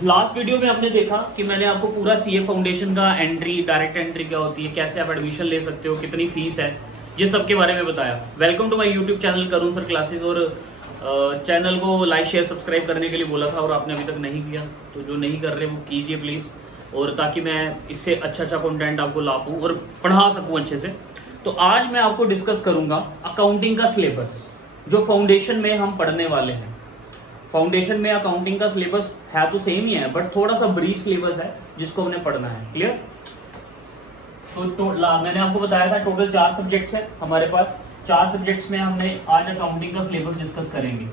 Last video में आपने देखा कि मैंने आपको पूरा सीए फाउंडेशन का एंट्री, डायरेक्ट एंट्री क्या होती है, कैसे आप एडमिशन ले सकते हो, कितनी फीस है, ये सब के बारे में बताया। Welcome to my YouTube channel Karun sir classes. और चैनल को लाइक शेयर सब्सक्राइब करने के लिए बोला था और आपने अभी तक नहीं किया, तो जो नहीं कर रहे वो कीजिए प्लीज़, और ताकि मैं इससे अच्छा कंटेंट आपको ला पाऊँ और पढ़ा सकूँ अच्छे से। तो आज मैं आपको डिस्कस करूँगा अकाउंटिंग का सिलेबस जो फाउंडेशन में हम पढ़ने वाले हैं। फाउंडेशन में अकाउंटिंग का सिलेबस है तो सेम ही है, बट थोड़ा सा ब्रीफ सिलेबस है जिसको हमने पढ़ना है। क्लियर? तो मैंने आपको बताया था टोटल 4 सब्जेक्ट्स है हमारे पास। 4 सब्जेक्ट्स में हमने आज अकाउंटिंग का सिलेबस डिस्कस करेंगे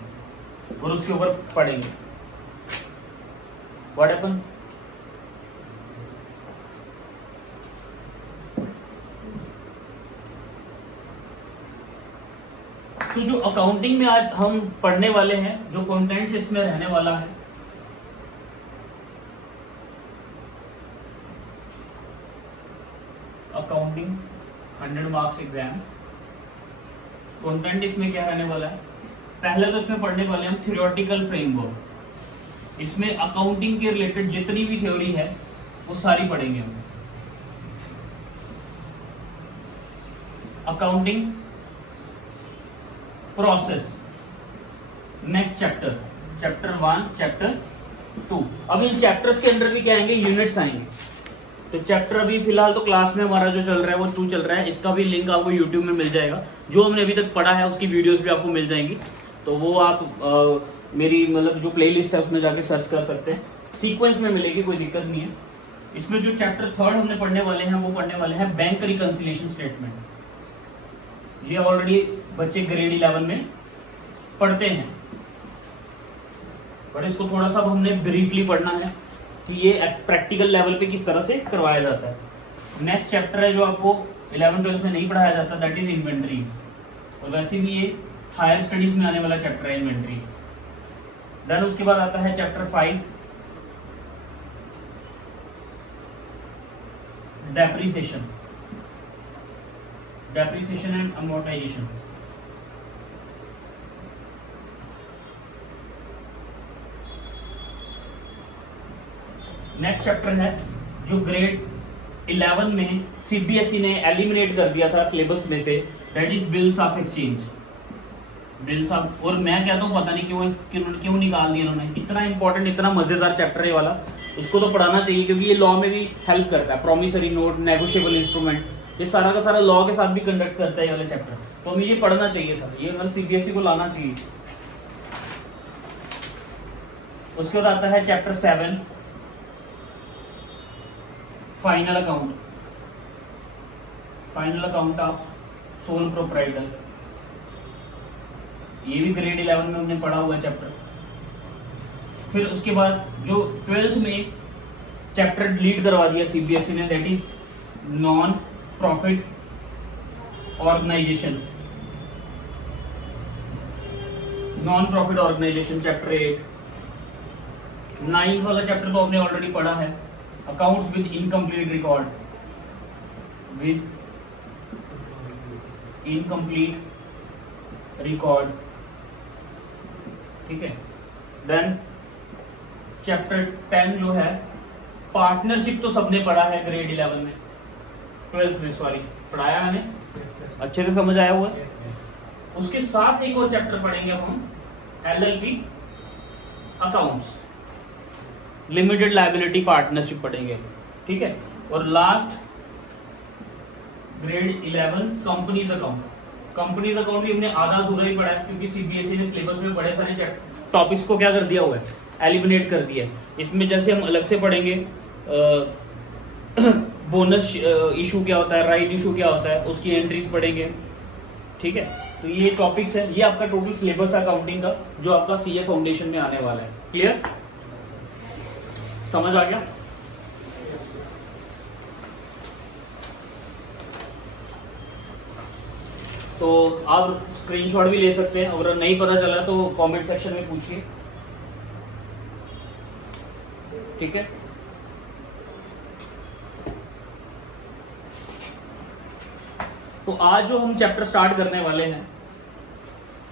और उसके ऊपर पढ़ेंगे। What happen? तो जो अकाउंटिंग में आज हम पढ़ने वाले हैं, जो कंटेंट्स इसमें रहने वाला है, अकाउंटिंग 100 मार्क्स एग्जाम। कंटेंट इसमें क्या रहने वाला है? पहले तो इसमें पढ़ने वाले हम थ्योरेटिकल फ्रेमवर्क। इसमें अकाउंटिंग के रिलेटेड जितनी भी थ्योरी है वो सारी पढ़ेंगे हम। Accounting process, next chapter, chapter 1, chapter 2। अब इन चैप्टर्स के अंदर भी क्या आएंगे? यूनिट्स आएंगे। तो चैप्टर अभी फिलहाल तो क्लास में हमारा जो चल रहा है वो 2 चल रहा है। इसका भी लिंक आपको यूट्यूब में मिल जाएगा। जो हमने अभी तक पढ़ा है उसकी वीडियोस भी आपको मिल जाएंगी, तो वो आप मेरी मतलब जो प्लेलिस्ट है उसमें जाके सर्च कर सकते हैं। सीक्वेंस में मिलेगी, कोई दिक्कत नहीं है। इसमें जो चैप्टर 3 हमने पढ़ने वाले हैं वो पढ़ने वाले हैं बैंक रिकंसिलिएशन स्टेटमेंट। ये ऑलरेडी बच्चे ग्रेड 11 में पढ़ते हैं, बट इसको थोड़ा सा हमने ब्रीफली पढ़ना है कि ये प्रैक्टिकल लेवल पे किस तरह से करवाया जाता है। नेक्स्ट चैप्टर है जो आपको 11-12 में नहीं पढ़ाया जाता, दैट इज इन्वेंटरीज। और वैसे भी ये हायर स्टडीज में आने वाला चैप्टर है इन्वेंटरीज। देन उसके बाद आता है chapter 5, depreciation, depreciation and amortisation. Next chapter है जो ग्रेड 11 में सीबीएसई ने एलिमिनेट कर दिया था सिलेबस में से, that is bills of exchange. Bills of, और मैं कहता हूँ पता नहीं क्यों निकाल दिया उन्होंने। इतना इंपॉर्टेंट, इतना मजेदार चैप्टर है वाला, इसको तो पढ़ाना चाहिए क्योंकि ये लॉ में भी हेल्प करता है। प्रोमिसरी नोट, नेगोशिएबल इंस्ट्रूमेंट, ये सारा का सारा लॉ के साथ भी कंडक्ट करता है ये वाला चैप्टर। तो हमें ये पढ़ना चाहिए था, ये मतलब सीबीएसई को लाना चाहिए। उसके बाद आता है chapter 7, final account, final account of sole proprietor. ये भी ग्रेड 11 में हमने पढ़ा हुआ चैप्टर। फिर उसके बाद जो 12th में चैप्टर डिलीट करवा दिया सीबीएसई ने, that is non profit organisation, non profit organisation chapter 8। 9th वाला चैप्टर तो आपने ऑलरेडी पढ़ा है, accounts with incomplete record, with incomplete record, ठीक है। देन चैप्टर 10 जो है पार्टनरशिप, तो सबने पढ़ा है ग्रेड 11 में, 12th में सॉरी, पढ़ाया मैंने, अच्छे से समझ आया हुआ है। उसके साथ एक और चैप्टर पढ़ेंगे अब हम, LLP accounts, limited liability partnership पढ़ेंगे, ठीक है। और last grade 11 companies account. Companies account भी हमने आधा अधूरा ही पढ़ा है क्योंकि सीबीएसई ने सिलेबस में बड़े सारे टॉपिक्स को क्या कर दिया हुआ है, एलिमिनेट कर दिया है। इसमें जैसे हम अलग से पढ़ेंगे बोनस इशू क्या होता है, राइट इशू क्या होता है, उसकी एंट्रीज पढ़ेंगे, ठीक है। तो ये टॉपिक्स है, ये आपका टोटल सिलेबस है अकाउंटिंग का जो आपका सीए फाउंडेशन में आने वाला है। क्लियर? समझ आ गया? तो आप स्क्रीनशॉट भी ले सकते हैं, अगर नहीं पता चला तो कमेंट सेक्शन में पूछिए, ठीक है। तो आज जो हम चैप्टर स्टार्ट करने वाले हैं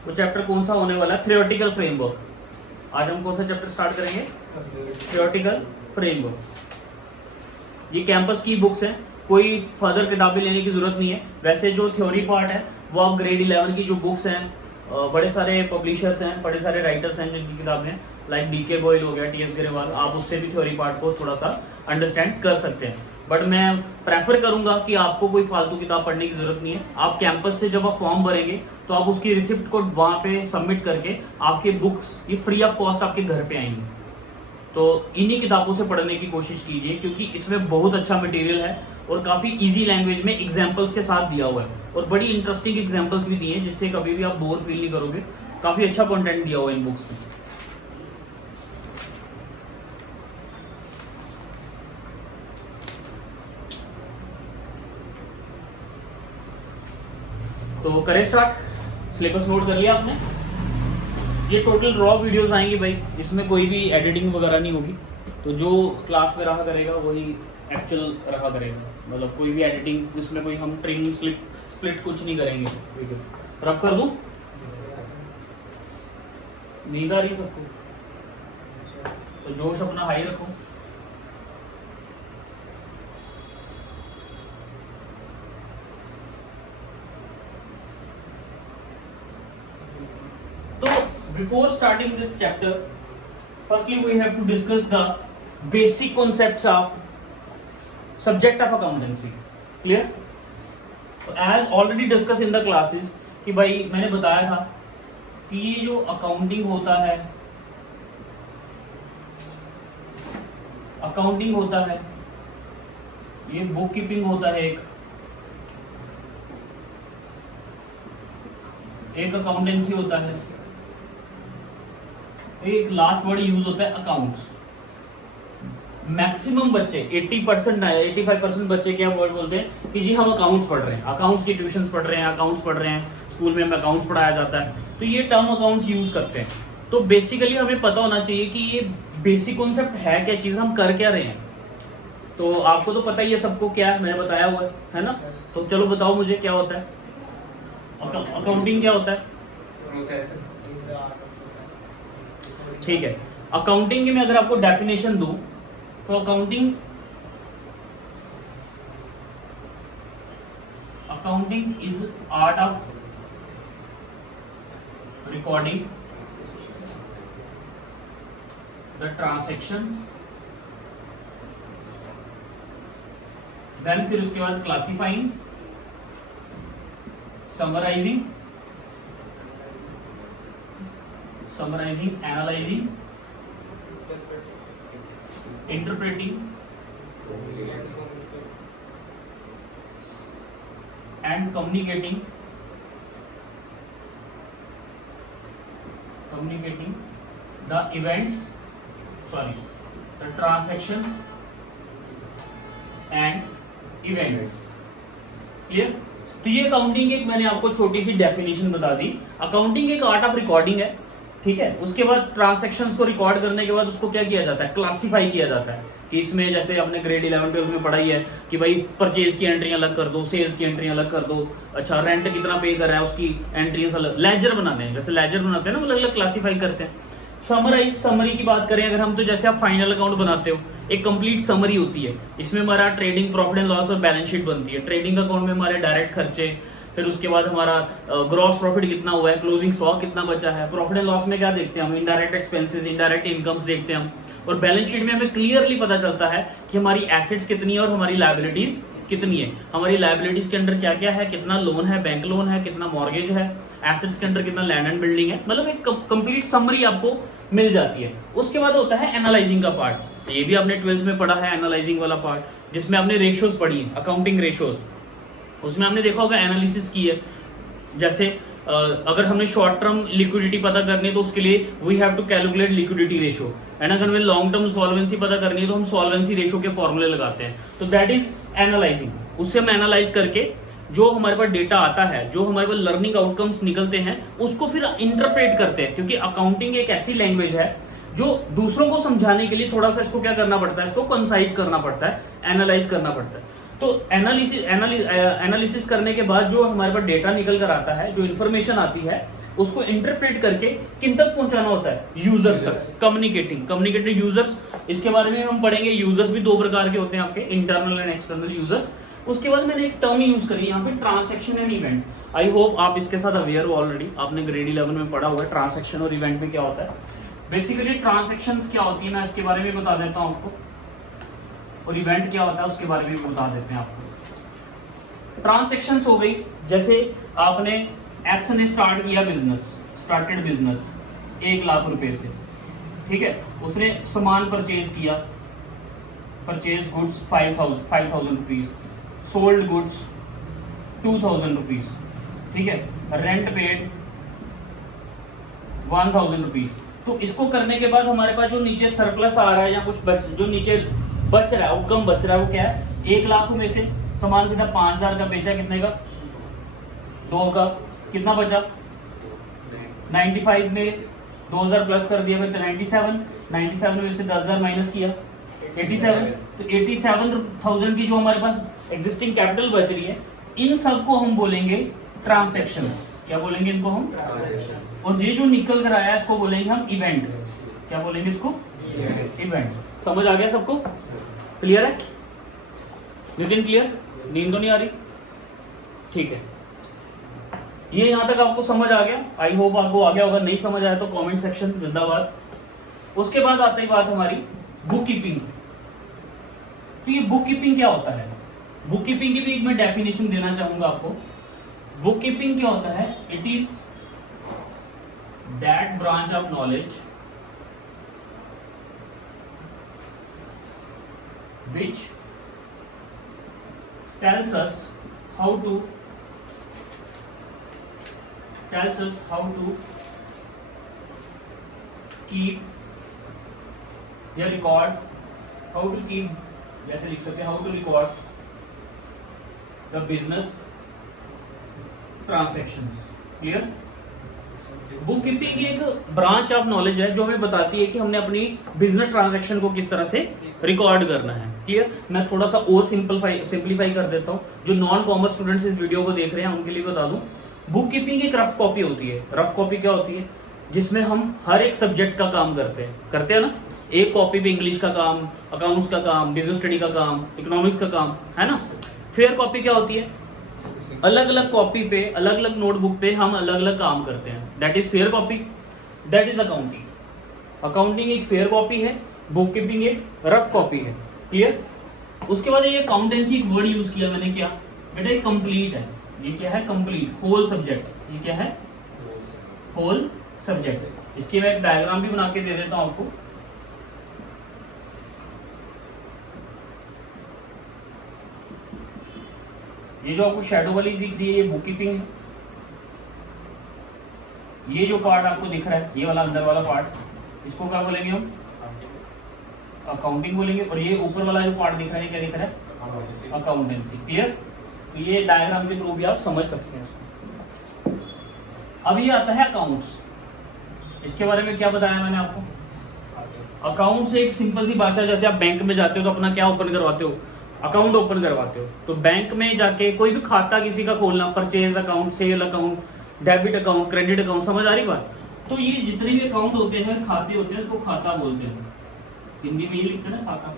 वो चैप्टर कौन सा होने वाला है? Theoretical framework. आज हम कौन सा चैप्टर स्टार्ट करेंगे? थ्योरेटिकल फ्रेमवर्क, ये कैंपस की बुक्स हैं, कोई फर्दर किताबें लेने की जरूरत नहीं है। वैसे जो थ्योरी पार्ट है वो आप ग्रेड 11 की जो बुक्स हैं, बड़े सारे पब्लिशर्स हैं, बड़े सारे राइटर्स हैं जिनकी किताबें हैं, लाइक डीके गोयल हो गया, टीएस ग्रेवाल, आप उससे भी थ्योरी पार्ट को थोड़ा सा अंडरस्टैंड कर सकते हैं। बट मैं प्रेफर करूंगा कि आपको कोई फालतू किताब पढ़ने की जरूरत नहीं है। आप कैंपस से जब आप फॉर्म भरेंगे तो आप उसकी रिसिप्ट को वहां पे सबमिट करके आपके बुक्स ये फ्री ऑफ कॉस्ट आपके घर पे आएंगी। तो इन्हीं किताबों से पढ़ने की कोशिश कीजिए, क्योंकि इसमें बहुत अच्छा मटेरियल है और काफी इजी लैंग्वेज में एग्जांपल्स के साथ दिया हुआ है, और बड़ी इंटरेस्टिंग एग्जांपल्स भी दिए हैं जिससे कभी भी आप बोर फील नहीं करोगे। काफी अच्छा कंटेंट दिया हुआ है इन बुक्स में। तो करें स्टार्ट। सिलेबस नोट कर लिया आपने? ये टोटल रॉ वीडियोस आएंगी भाई, इसमें कोई भी एडिटिंग वगैरह नहीं होगी। तो जो क्लास में रहा करेगा वही एक्चुअल रहा करेगा, मतलब कोई भी एडिटिंग इसमें कोई हम ट्रिम स्प्लिट कुछ नहीं करेंगे। रब कर दूं? नींद आ रही सबको? तो जोश अपना हाई रखो। Before starting this chapter, firstly we have to discuss the basic concepts of subject of accountancy. Clear? As already discussed in the classes कि भाई मैंने बताया था कि ये जो अकाउंटिंग होता है, ये बुक कीपिंग होता है, एक अकाउंटेंसी होता है, एक लास्ट वर्ड यूज होता है अकाउंट्स। मैक्सिमम बच्चे 80% 85% बच्चे क्या वर्ड बोलते हैं कि जी हम अकाउंट्स पढ़ रहे हैं, अकाउंट्स की ट्यूशंस पढ़ रहे हैं, अकाउंट्स पढ़ रहे हैं, स्कूल में हमें अकाउंट्स पढ़ाया जाता है, तो ये टर्म अकाउंट्स यूज करते हैं। तो बेसिकली हमें पता होना चाहिए कि ये बेसिक कॉन्सेप्ट है क्या चीज, हम कर क्या रहे हैं। तो आपको तो पता ही है सबको क्या है, मैंने बताया हुआ है ना। तो चलो बताओ मुझे क्या होता है अकाउंटिंग, क्या होता है? ठीक है, अकाउंटिंग की मैं अगर आपको डेफिनेशन दूं तो accounting is art of recording the transactions, then फिर उसके बाद classifying, summarising, analyzing, interpreting, and communicating the transactions and events. Clear? तो ये अकाउंटिंग एक मैंने आपको छोटी सी डेफिनेशन बता दी। अकाउंटिंग एक आर्ट ऑफ रिकॉर्डिंग है, ठीक है। उसके बाद ट्रांसैक्शंस को रिकॉर्ड करने के बाद उसको क्या किया जाता है, क्लासिफाई किया जाता है। कि इसमें जैसे आपने ग्रेड 11 12 में पढ़ाई है कि भाई परचेज की एंट्री अलग कर दो, सेल्स की एंट्री अलग कर दो, अच्छा रेंट कितना पे कर रहा है उसकी एंट्रीज अलग, लेजर बनाते हैं, जैसे लेजर बनाते हैं ना, अलग अलग क्लासिफाई करते हैं। समरी की बात करें अगर हम, तो जैसे आप फाइनल अकाउंट बनाते हो, एक कंप्लीट समरी होती है, इसमें हमारा ट्रेडिंग प्रॉफिट एंड लॉस और बैलेंस शीट बनती है। ट्रेडिंग अकाउंट में हमारे डायरेक्ट खर्चे, फिर उसके बाद हमारा ग्रॉस प्रॉफिट कितना हुआ है, क्लोजिंग स्टॉक कितना बचा है। प्रॉफिट एंड लॉस में क्या देखते हैं हम, इनडायरेक्ट एक्सपेंसेस, इनडायरेक्ट इनकम्स देखते हैं हम। और बैलेंस शीट में हमें क्लियरली पता चलता है कि हमारी एसेट्स कितनी है और हमारी लायबिलिटीज कितनी है। हमारी लायबिलिटीज के अंदर क्या क्या है, कितना लोन है, बैंक लोन है, कितना मॉर्गेज है, एसेट्स के अंदर कितना लैंड एंड बिल्डिंग है, मतलब एक कंप्लीट समरी आपको मिल जाती है। उसके बाद होता है एनालाइजिंग का पार्ट, ये भी आपने 12th में पढ़ा है, एनालाइजिंग वाला पार्ट, जिसमें आपने रेशियोज पढ़ी है, अकाउंटिंग रेशियोज। उसमें हमने देखा होगा एनालिसिस की है, जैसे अगर हमने शॉर्ट टर्म लिक्विडिटी पता करनी है तो उसके लिए we have to calculate liquidity ratio, and अगर हमें लॉन्ग टर्म सॉल्वेंसी पता करनी है तो हम सॉल्वेंसी रेशियो के फॉर्मूले लगाते हैं। तो दैट इज एनालाइजिंग। उससे हम एनालाइज करके जो हमारे पास डेटा आता है, जो हमारे पास लर्निंग आउटकम्स निकलते हैं, उसको फिर इंटरप्रेट करते हैं। क्योंकि अकाउंटिंग एक ऐसी लैंग्वेज है जो दूसरों को समझाने के लिए थोड़ा सा इसको क्या करना पड़ता है, इसको कंसाइज करना पड़ता है, एनालाइज करना पड़ता है। तो एनालिसिस करने के बाद जो हमारे पास डेटा निकल कर आता है, जो इन्फॉर्मेशन आती है, उसको इंटरप्रेट करके किन तक पहुंचाना होता है, यूजर्स तक। कम्युनिकेटिंग यूजर्स, इसके बारे में हम पढ़ेंगे। यूजर्स भी दो प्रकार के होते हैं आपके, इंटरनल एंड एक्सटर्नल यूजर्स। उसके बाद मैंने एक टर्म यूज करी यहाँ पे, transaction and event. I hope आप इसके साथ अवेयर हो ऑलरेडी, आपने ग्रेड 11 में पढ़ा हुआ है ट्रांसैक्शन और इवेंट में क्या होता है। बेसिकली ट्रांसैक्शंस क्या होती है मैं इसके बारे में बता देता हूँ आपको, और इवेंट क्या होता है उसके बारे में भी बता देते हैं आपको। ट्रांसैक्शंस हो गई, जैसे आपने एक्स ने स्टार्टेड बिजनेस 1 लाख रुपए से, ठीक है। उसने सामान परचेज किया, purchase goods 5,000 rupees, sold goods 2,000 rupees, ठीक है। Rent paid 1,000 rupees. तो इसको करने के बाद हमारे पास जो नीचे सरप्लस आ रहा है या कुछ जो नीचे बच रहा है, आउटकम बच रहा है, वो क्या है, 1 लाख में से सामान कितना 5,000 का बेचा, कितने का, 2 का, कितना बचा 95 में 2,000 प्लस कर दिया, फिर 97 में से 10,000 माइनस किया 87। तो 87,000 की जो हमारे पास एग्जिस्टिंग कैपिटल बच रही है, इन सबको हम बोलेंगे ट्रांसैक्शन। क्या बोलेंगे इनको हम? और ये जो निकल कर आया इसको बोलेंगे हम इवेंट। क्या बोलेंगे इसको? इवेंट। समझ आ गया सबको? क्लियर है? नितिन क्लियर? नींद तो नहीं आ रही? ठीक है, ये यहां तक आपको समझ आ गया? आई होप आपको आ गया होगा। नहीं समझ आया तो कमेंट सेक्शन जिंदाबाद। उसके बाद आते ही बात हमारी बुक कीपिंग। तो ये बुक कीपिंग क्या होता है? बुक कीपिंग की भी एक मैं डेफिनेशन देना चाहूंगा आपको। बुक कीपिंग क्या होता है? It is that branch of knowledge which tells us how to keep या record, how to keep, जैसे लिख सकते हैं how to record the business transactions। Clear? Book keeping एक ब्रांच ऑफ नॉलेज है जो हमें बताती है कि हमने अपनी बिजनेस ट्रांजैक्शन को किस तरह से रिकॉर्ड करना है। क्लियर? मैं थोड़ा सा और सिंपलीफाई कर देता हूँ। जो नॉन कॉमर्स स्टूडेंट्स इस वीडियो को देख रहे हैं उनके लिए बता दूं, बुक कीपिंग एक रफ कॉपी होती है। रफ कॉपी क्या होती है? जिसमें हम हर एक सब्जेक्ट का काम करते हैं ना। एक कॉपी पे इंग्लिश का काम, अकाउंट्स का काम, बिजनेस स्टडी का काम, इकोनॉमिक्स का काम, है ना। फेयर कॉपी क्या होती है? अलग अलग कॉपी पे, अलग अलग नोटबुक पे हम अलग अलग काम करते हैं। That is fair copy, that is accounting. Accounting एक फेयर कॉपी है, बुक कीपिंग एक रफ कॉपी है। क्लियर? उसके बाद ये अकाउंटेंसी एक वर्ड यूज किया मैंने, क्या बेटा? ये कंप्लीट है। ये क्या है? Complete, whole subject. ये क्या है? Whole subject. इसकी मैं एक डायग्राम भी बना के दे देता हूं आपको। ये जो आपको शैडो वाली दिख रही है ये बुक कीपिंग है। ये जो पार्ट आपको दिख रहा है, ये वाला अंदर वाला पार्ट, इसको क्या बोलेंगे हम? अकाउंटिंग बोलेंगे। और ये ऊपर वाला जो पार्ट दिख रहा है, क्या दिख रहा है? अकाउंटेंसी। क्लियर? तो ये डायग्राम के थ्रू भी आप समझ सकते हैं। अब ये आता है अकाउंट्स। इसके बारे में क्या बताया मैंने आपको? अकाउंट से एक सिंपल सी भाषा, जैसे आप बैंक में जाते हो तो अपना क्या ओपन करवाते हो? अकाउंट ओपन करवाते हो। तो बैंक में जाके कोई भी खाता किसी का खोलना, purchase account, sale account, debit account, credit account, समझ आ रही बात? तो ये जितने भी अकाउंट होते हैं, खाते होते हैं, उसको खाता बोलते हैं। हिंदी में ये लिखते हैं ना, खाता।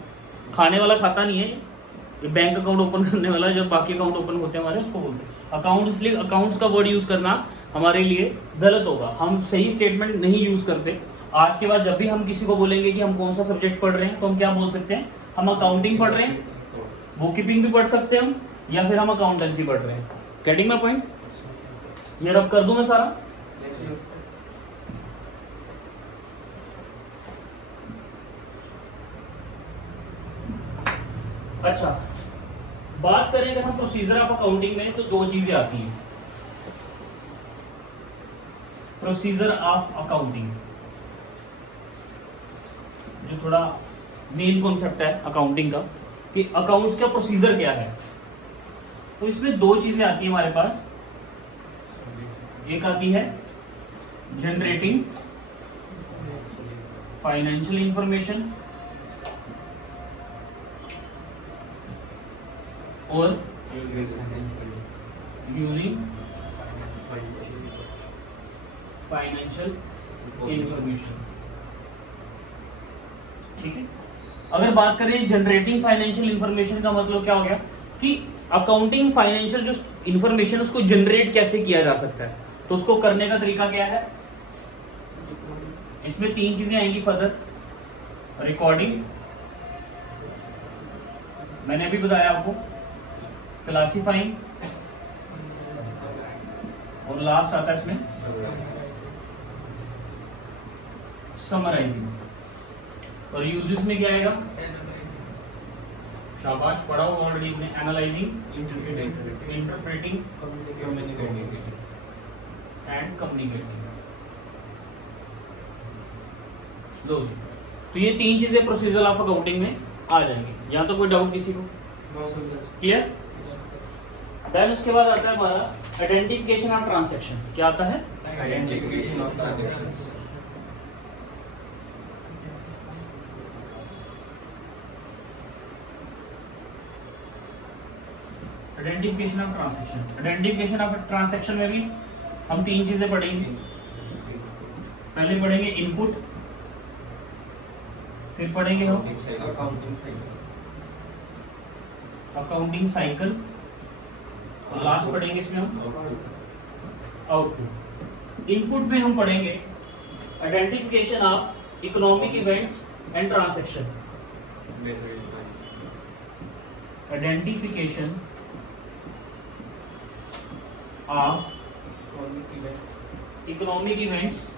खाने वाला खाता नहीं है ये, बैंक अकाउंट ओपन करने वाला, जब बाकी अकाउंट ओपन होते हैं हमारे, उसको बोलते हैं अकाउंट। इसलिए अकाउंट्स का वर्ड यूज करना हमारे लिए गलत होगा। हम सही स्टेटमेंट नहीं यूज करते। आज के बाद जब भी हम किसी को बोलेंगे कि हम कौन सा सब्जेक्ट पढ़ रहे हैं, तो हम क्या बोल सकते हैं? हम अकाउंटिंग पढ़ रहे हैं, बुक कीपिंग भी पढ़ सकते हैं हम, या फिर हम अकाउंटेंसी पढ़ रहे हैं। Getting my point? ये रब कर दूं मैं सारा? अच्छा, बात करें अगर हम प्रोसीजर ऑफ अकाउंटिंग में, तो 2 चीजें आती हैं। प्रोसीजर ऑफ अकाउंटिंग जो थोड़ा मेन कॉन्सेप्ट है अकाउंटिंग का, कि अकाउंट्स का प्रोसीजर क्या है। तो इसमें 2 चीजें आती है हमारे पास। एक आती है जनरेटिंग फाइनेंशियल इंफॉर्मेशन, और यूजिंग फाइनेंशियल इंफॉर्मेशन। ठीक है, अगर बात करें जनरेटिंग फाइनेंशियल इंफॉर्मेशन का मतलब क्या हो गया कि अकाउंटिंग फाइनेंशियल जो इंफॉर्मेशन उसको जनरेट कैसे किया जा सकता है, तो उसको करने का तरीका क्या है। इसमें 3 चीजें आएंगी फर्दर, रिकॉर्डिंग, मैंने अभी बताया आपको, क्लासिफाइंग, और लास्ट आता है इसमें समराइजिंग। और यूजेस में क्या आएगा, शाबाश पढ़ा होगा ऑलरेडी इसमें, एनालाइजिंग, इंटरप्रेटिंग एंड कम्युनिकेटिंग। लो जी, तो ये 3 चीजें प्रोसीजर ऑफ अकाउंटिंग में आ जाएंगी। यहाँ तो कोई डाउट किसी को, क्लियर। देन उसके बाद आता है हमारा आइडेंटिफिकेशन ऑफ ट्रांजैक्शन। क्या आता है, identification of transactions. Identification of transaction. Identification of transaction में भी हम 3 चीजें पढ़ेंगे। पहले पढ़ेंगे इनपुट, फिर पढ़ेंगे हम अकाउंटिंग साइकिल, और लास्ट पढ़ेंगे इसमें हम आउटपुट। इनपुट में हम पढ़ेंगे identification of economic events and transaction. Identification of economic events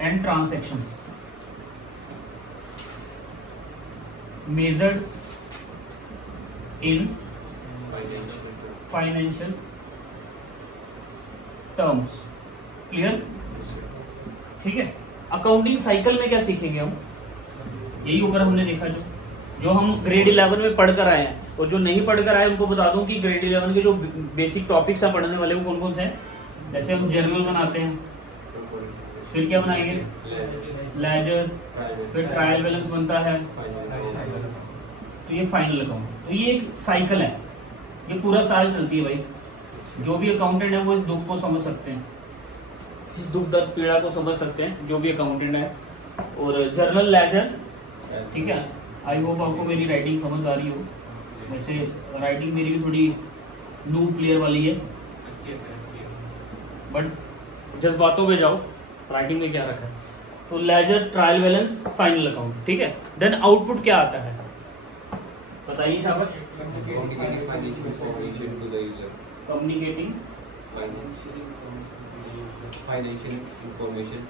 and transactions measured in financial terms। Clear, ठीक है। अकाउंटिंग साइकिल में क्या सीखेंगे हम, यही ऊपर हमने देखा जो हम ग्रेड 11 में पढ़ कर आए हैं, और जो नहीं पढ़ कर आए उनको बता दूं कि ग्रेड 11 के जो बेसिक टॉपिक्स हैं पढ़ने वाले वो कौन कौन से हैं। जैसे हम जर्नल बनाते हैं, फिर क्या बनाएंगे, लेजर, फिर ट्रायल बैलेंस बनता है, तो ये फाइनल अकाउंट। तो ये एक साइकिल है, ये पूरा साल चलती है भाई। जो भी अकाउंटेंट है वो इस दुख को समझ सकते हैं, इस दुख दर्द पीड़ा को समझ सकते हैं जो भी अकाउंटेंट है। और जर्नल, लेजर, ठीक है। आई होप आपको मेरी राइटिंग समझ आ रही हो। वैसे राइटिंग मेरी भी थोड़ी नूब प्लेयर वाली है, बट जज्बातों पे जाओ, राइटिंग में क्या रखा है। तो ledger, trial balance, final account, ठीक है। देन आउटपुट क्या आता है बताइए शाबाश। Communicating financial information to the user. Communicating Financial information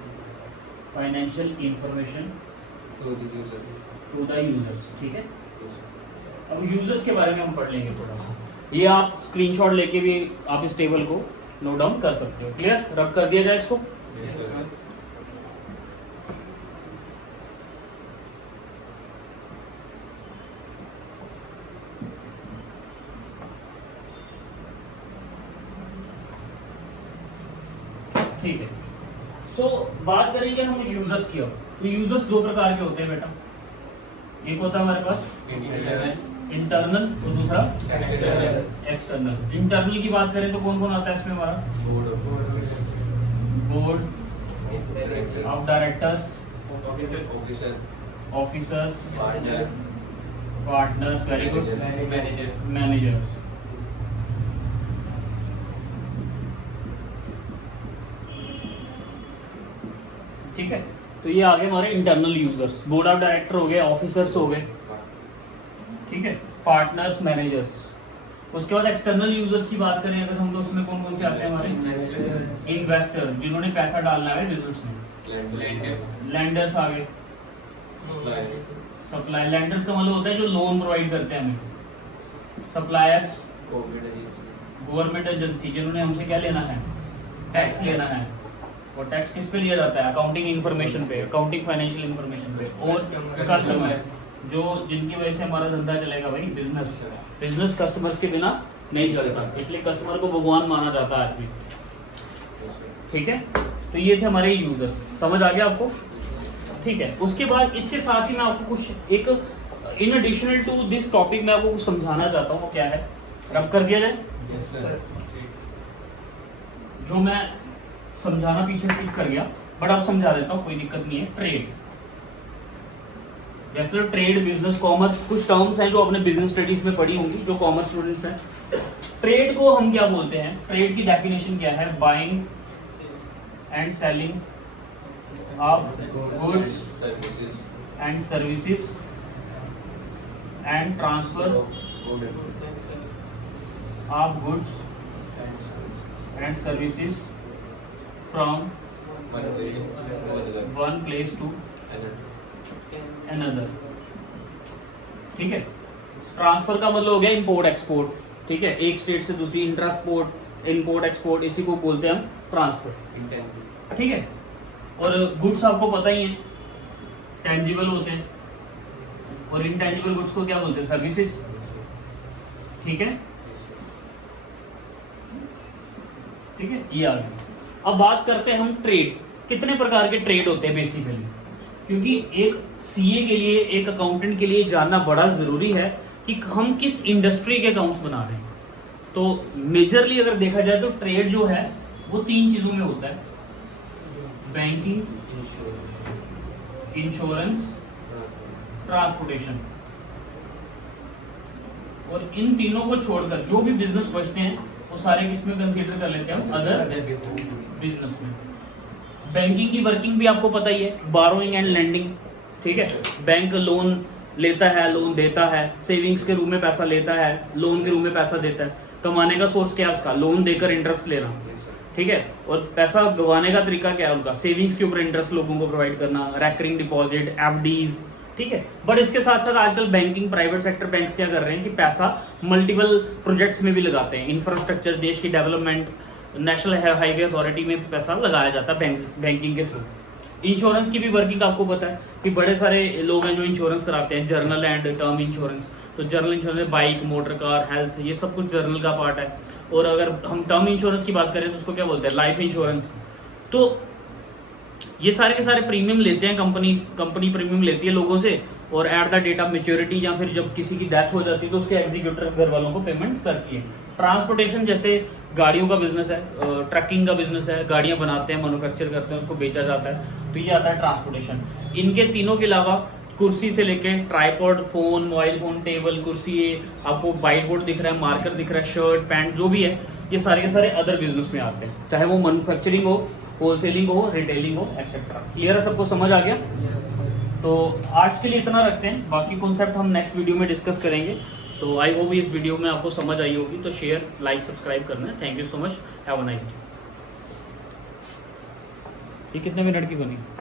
financial information to the user. To the users, ठीक है। अब यूजर्स के बारे में हम पढ़ लेंगे थोड़ा सा। ये आप स्क्रीनशॉट लेके भी आप इस टेबल को नोट डाउन कर सकते हो। क्लियर, रब कर दिया जाए इसको। Yes, sir. ठीक है। सो बात करेंगे हम यूजर्स की। अब तो यूजर्स 2 प्रकार के होते हैं बेटा, एक होता है हमारे पास इंटरनल और दूसरा एक्सटर्नल। इंटरनल की बात करें तो कौन कौन आता है इसमें हमारा, board of directors, officers, partners, very good, managers. ठीक है, तो ये आगे हमारे internal users, board of director हो गए, ऑफिसर्स हो गए, ठीक है, पार्टनर्स, मैनेजर्स। उसके बाद एक्सटर्नल यूजर्स की बात करें अगर हम, तो उसमें कौन कौन से आते हैं हमारे, इन्वेस्टर, जिन्होंने पैसा डालना है बिजनेस में, लेंडर्स आ गए, सप्लाई, लेंडर्स का मतलब होता है जो लोन प्रोवाइड करते हैं हमें, सप्लायर्स, गवर्नमेंट एजेंसी, जिन्होंने हमसे क्या लेना है, टैक्स लेना है। और टैक्स किस पे लिया जाता है, अकाउंटिंग इन्फॉर्मेशन पे, अकाउंटिंग फाइनेंशियल इन्फॉर्मेशन पे। और कस्टमर, जो जिनकी वजह से हमारा धंधा चलेगा भाई, बिजनेस। बिजनेस कस्टमर्स के बिना नहीं चलता, इसलिए कस्टमर को भगवान माना जाता है आज भी। ठीक है, तो ये थे हमारे यूजर्स, समझ आ गया आपको। ठीक है, उसके बाद इसके साथ ही मैं आपको कुछ एक in additional to this topic मैं आपको कुछ समझाना चाहता हूँ, वो क्या है, रब कर दिया जाए। Yes, sir. जो मैं समझाना पीछे स्किप कर गया, बट अब समझा देता हूँ, कोई दिक्कत नहीं है। ट्रेड, जैसे ट्रेड, बिजनेस, कॉमर्स, कुछ टर्म्स हैं जो अपने बिजनेस स्टडीज में पढ़ी होंगी जो कॉमर्स स्टूडेंट्स हैं। ट्रेड को हम क्या बोलते हैं, ट्रेड की डेफिनेशन क्या है, buying and selling of goods Services. And services and transfer Good and services. Of goods and services from One place to another. One place to Another. Another. ठीक है, ट्रांसफर का मतलब हो गया इंपोर्ट एक्सपोर्ट। ठीक है, एक स्टेट से दूसरी, इंट्रास्पोर्ट, इंपोर्ट एक्सपोर्ट, इसी को बोलते हैं हम ट्रांसफर। Intangible. ठीक है, और गुड्स आपको पता ही है, टेंजिबल होते हैं, और इनटेंजिबल गुड्स को क्या बोलते हैं, सर्विसेज। ठीक है, Yes, sir. ठीक है, ये आ गया। अब बात करते हैं हम ट्रेड, कितने प्रकार के ट्रेड होते हैं बेसिकली, क्योंकि एक सीए के लिए, एक अकाउंटेंट के लिए जानना बड़ा जरूरी है कि हम किस इंडस्ट्री के अकाउंट्स बना रहे हैं। तो मेजरली अगर देखा जाए तो ट्रेड जो है वो 3 चीजों में होता है, banking, Insurance. Insurance, Transport. Transportation. और इन तीनों को छोड़कर जो भी बिजनेस बचते हैं वो सारे किस में कंसीडर कर लेते हैं, अदर बिजनेस में। बैंकिंग की वर्किंग भी आपको पता ही है, बारोइंग एंड लेंडिंग। ठीक है, बैंक लोन लेता है, लोन देता है, सेविंग्स के रूप में पैसा लेता है, लोन के रूप में पैसा देता है। कमाने का सोर्स क्या है उसका, लोन देकर इंटरेस्ट लेना। Yes, sir. ठीक है, और पैसा गंवाने का तरीका क्या है उनका, सेविंग्स के ऊपर इंटरेस्ट लोगों को प्रोवाइड करना, रैकरिंग डिपॉजिट, एफडीज। ठीक है, बट इसके साथ साथ आजकल बैंकिंग, प्राइवेट सेक्टर बैंक्स क्या कर रहे हैं कि पैसा मल्टीपल प्रोजेक्ट्स में भी लगाते हैं। इंफ्रास्ट्रक्चर, देश की डेवलपमेंट, नेशनल हाईवे अथॉरिटी में पैसा लगाया जाता है बैंकिंग के थ्रू। इंश्योरेंस की भी वर्किंग आपको पता है कि बड़े सारे लोग हैं जो इंश्योरेंस कराते हैं, जर्नल एंड टर्म इंश्योरेंस। तो journal insurance bike, motor car, health, ये सब कुछ जर्नल का पार्ट है। और अगर हम टर्म इंश्योरेंस की बात करें तो उसको क्या बोलते हैं, लाइफ इंश्योरेंस। तो ये सारे के सारे प्रीमियम लेते हैं कंपनी प्रीमियम लेती है लोगों से, और at the date of maturity या फिर जब किसी की डेथ हो जाती है तो उसके एग्जीक्यूटर घर वालों को पेमेंट करती है। ट्रांसपोर्टेशन जैसे गाड़ियों का बिजनेस है, ट्रकिंग का बिजनेस है, गाड़ियां बनाते हैं, मैन्युफैक्चर करते हैं, उसको बेचा जाता है, तो ये आता है ट्रांसपोर्टेशन। इनके तीनों के अलावा कुर्सी से लेके tripod, phone, mobile phone, table, कुर्सी, ये आपको व्हाइट बोर्ड दिख रहा है, मार्कर दिख रहा है, शर्ट, पैंट, जो भी है, ये सारे के सारे अदर बिजनेस में आते हैं, चाहे वो मैन्युफैक्चरिंग हो, होलसेलिंग हो, रिटेलिंग हो, एक्सेट्रा। क्लियर है, सबको समझ आ गया? तो आज के लिए इतना रखते हैं, बाकी कॉन्सेप्ट हम नेक्स्ट वीडियो में डिस्कस करेंगे। तो आई होप इस वीडियो में आपको समझ आई होगी, तो शेयर, लाइक, सब्सक्राइब करना है। Thank you so much, have a nice day. ये कितने मिनट की बनी?